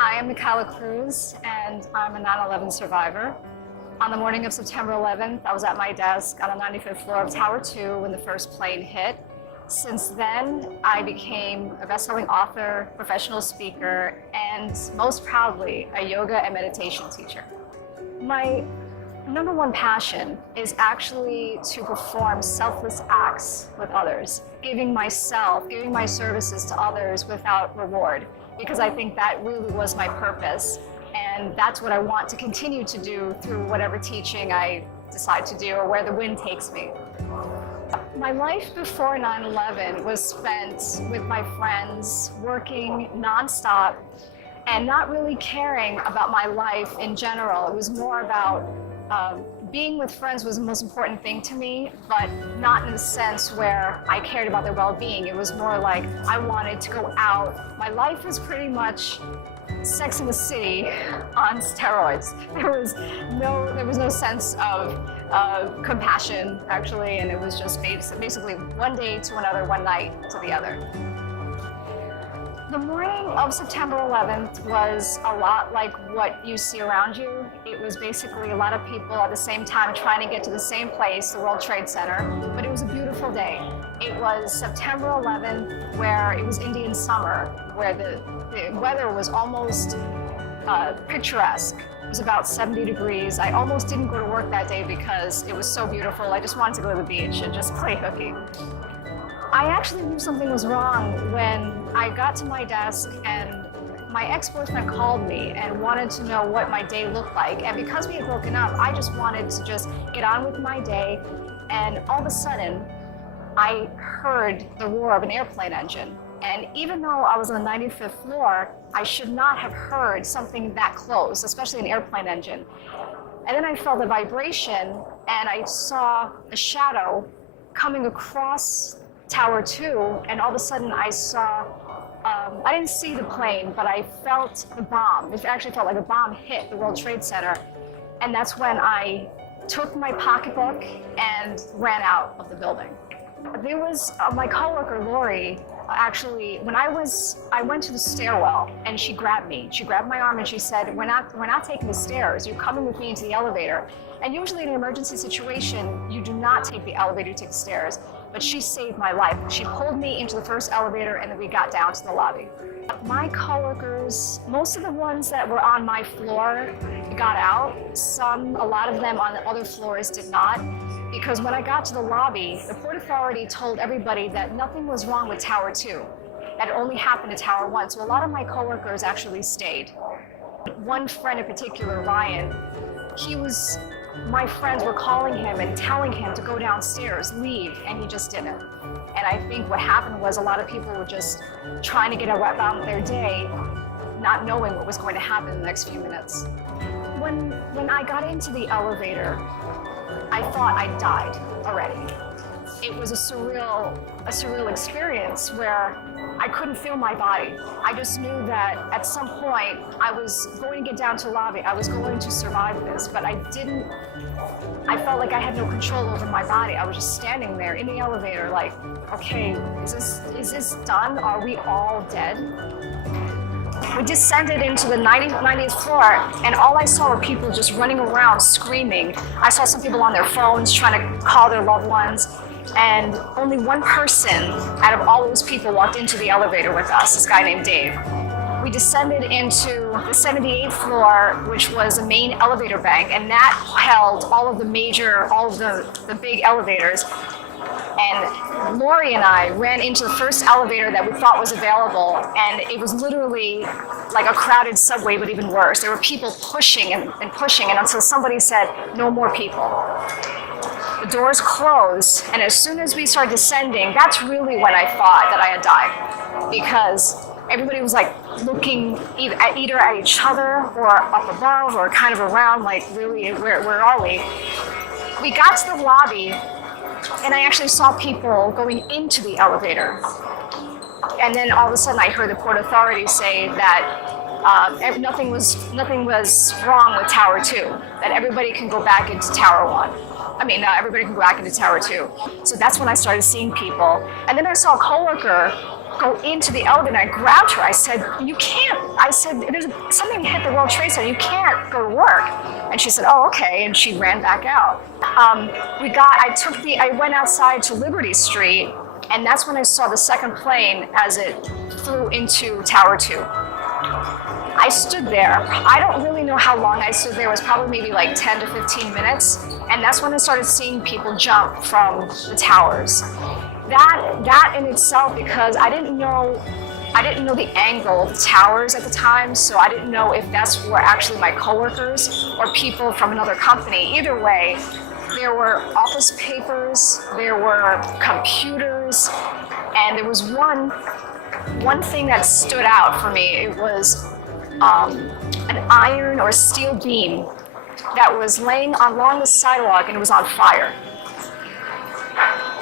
Hi, I'm Mikailapart1, and I'm a 9/11 survivor. On the morning of September 11th, I was at my desk on the 95th floor of Tower 2 when the first plane hit. Since then, I became a best-selling author, professional speaker, and most proudly, a yoga and meditation teacher. My number one passion is actually to perform selfless acts with others, giving my services to others without reward, because I think that really was my purpose. And that's what I want to continue to do through whatever teaching I decide to do or where the wind takes me. My life before 9/11 was spent with my friends, working nonstop, and not really caring about my life in general. It was more about being with friends was the most important thing to me, but not in the sense where I cared about their well-being. It was more like I wanted to go out. My life was pretty much Sex in the City on steroids. There was no sense of compassion, actually, and it was just basically one day to another, one night to the other. The morning of September 11th was a lot like what you see around you. It was basically a lot of people at the same time trying to get to the same place, the World Trade Center, but it was a beautiful day. It was September 11th, where it was Indian summer, where the weather was almost picturesque. It was about 70 degrees. I almost didn't go to work that day because it was so beautiful. I just wanted to go to the beach and just play hooky. I actually knew something was wrong when I got to my desk and my ex-boyfriend called me and wanted to know what my day looked like. And because we had broken up, I just wanted to just get on with my day. And all of a sudden, I heard the roar of an airplane engine. And even though I was on the 95th floor, I should not have heard something that close, especially an airplane engine. And then I felt a vibration and I saw a shadow coming across Tower 2, and all of a sudden I saw, I didn't see the plane, but I felt the bomb. It actually felt like a bomb hit the World Trade Center. And that's when I took my pocketbook and ran out of the building. There was my coworker, Lori, actually, when I went to the stairwell and she grabbed me. She grabbed my arm and she said, we're not taking the stairs. You're coming with me into the elevator. And usually in an emergency situation, you do not take the elevator, you take the stairs. But she saved my life. She pulled me into the first elevator and then we got down to the lobby. My coworkers, most of the ones that were on my floor got out. A lot of them on the other floors did not. Because when I got to the lobby, the Port Authority told everybody that nothing was wrong with Tower 2. That it only happened to Tower 1. So a lot of my coworkers actually stayed. One friend in particular, Ryan, my friends were calling him and telling him to go downstairs, leave, and he just didn't. And I think what happened was a lot of people were just trying to get about their day, not knowing what was going to happen in the next few minutes. When I got into the elevator, I thought I died already. It was a surreal experience where I couldn't feel my body. I just knew that at some point I was going to get down to the lobby. I was going to survive this, but I felt like I had no control over my body. I was just standing there in the elevator like, okay, is this done? Are we all dead? We descended into the 90th floor, and all I saw were people just running around screaming. I saw some people on their phones trying to call their loved ones, and only one person out of all those people walked into the elevator with us, this guy named Dave. We descended into the 78th floor, which was a main elevator bank, and that held all of the big elevators. And Lori and I ran into the first elevator that we thought was available, and it was literally like a crowded subway, but even worse. There were people pushing and pushing, and until somebody said, no more people. The doors closed, and as soon as we started descending, that's really when I thought that I had died, because everybody was like looking either at each other or up above or kind of around, like really, where are we? We got to the lobby, and I actually saw people going into the elevator. And then all of a sudden I heard the Port Authority say that nothing was wrong with Tower 2, that everybody can go back into Tower 1. everybody can go back into Tower 2. So that's when I started seeing people. And then I saw a coworker go into the elevator, and I grabbed her. I said, "You can't." I said, "There's something hit the World Trade Center. You can't go to work." And she said, "Oh, okay," and she ran back out. I went outside to Liberty Street, and that's when I saw the second plane as it flew into Tower 2. I stood there. I don't really know how long I stood there. It was probably maybe like 10 to 15 minutes. And that's when I started seeing people jump from the towers. That in itself, because I didn't know the angle of the towers at the time, so I didn't know if that's were actually my coworkers or people from another company. Either way, there were office papers, there were computers, and there was one thing that stood out for me. It was an iron or steel beam that was laying along the sidewalk, and it was on fire.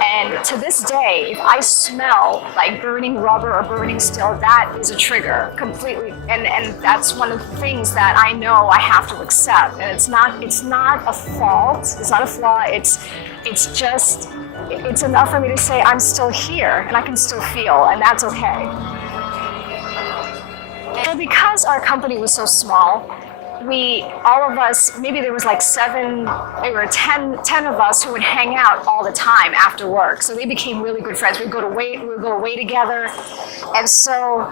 And to this day, if I smell like burning rubber or burning steel, that is a trigger completely. And that's one of the things that I know I have to accept. And it's not a fault, it's not a flaw, it's enough for me to say I'm still here and I can still feel, and that's okay. And because our company was so small, all of us, maybe there was like 10 of us who would hang out all the time after work. So they became really good friends. We'd go away together. And so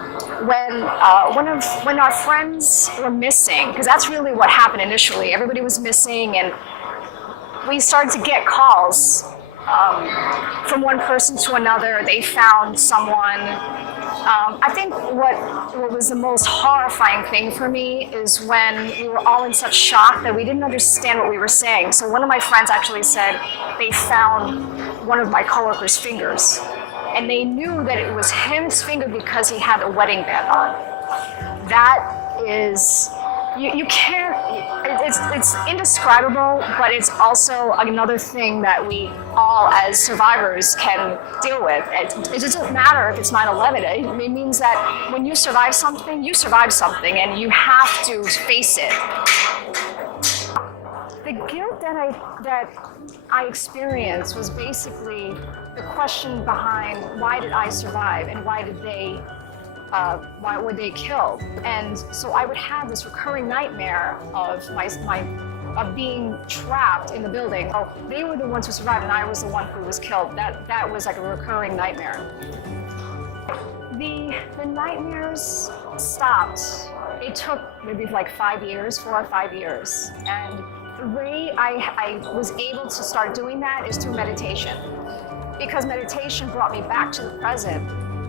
when our friends were missing, because that's really what happened initially, everybody was missing, and we started to get calls from one person to another. They found someone. I think what was the most horrifying thing for me is when we were all in such shock that we didn't understand what we were saying. So one of my friends actually said they found one of my coworkers' fingers, and they knew that it was his finger because he had a wedding band on. That is, you can't, it's indescribable, but it's also another thing that we all as survivors can deal with. It doesn't matter if it's 9/11. It means that when you survive something, and you have to face it. The guilt that I experienced was basically the question behind why did I survive and why were they killed? And so I would have this recurring nightmare of being trapped in the building. Oh, they were the ones who survived and I was the one who was killed. That was like a recurring nightmare. The nightmares stopped. It took maybe like 4 or 5 years. And the way I was able to start doing that is through meditation. Because meditation brought me back to the present,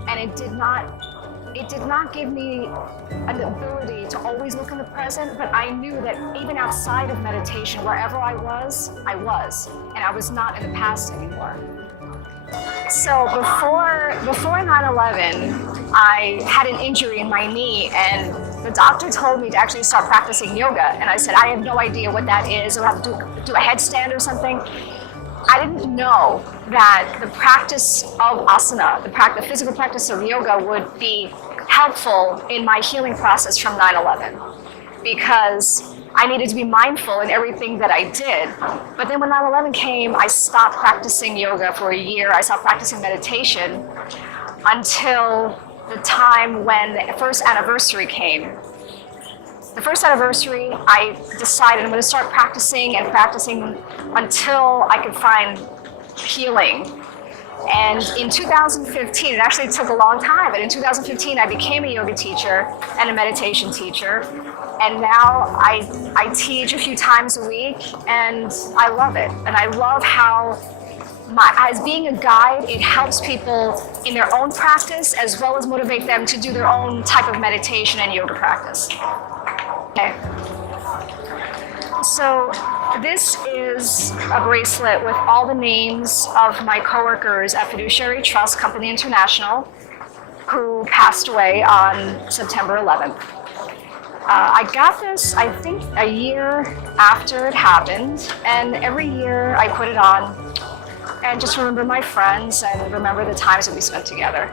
and it did not give me an ability to always look in the present, but I knew that even outside of meditation, wherever I was, and I was not in the past anymore. So before 9/11, I had an injury in my knee, and the doctor told me to actually start practicing yoga, and I said, I have no idea what that is. I'll have to do a headstand or something. I didn't know that the practice of asana, the physical practice of yoga, would be helpful in my healing process from 9/11, because I needed to be mindful in everything that I did. But then when 9/11 came, I stopped practicing yoga for a year. I stopped practicing meditation until the time when the first anniversary came. The first anniversary, I decided I'm going to start practicing until I could find healing. And in 2015, it actually took a long time, but in 2015, I became a yoga teacher and a meditation teacher. And now I teach a few times a week, and I love it. And I love how, as being a guide, it helps people in their own practice as well as motivate them to do their own type of meditation and yoga practice. Okay. So this is a bracelet with all the names of my coworkers at Fiduciary Trust Company International who passed away on September 11th. I got this, I think, a year after it happened, and every year I put it on and just remember my friends and remember the times that we spent together.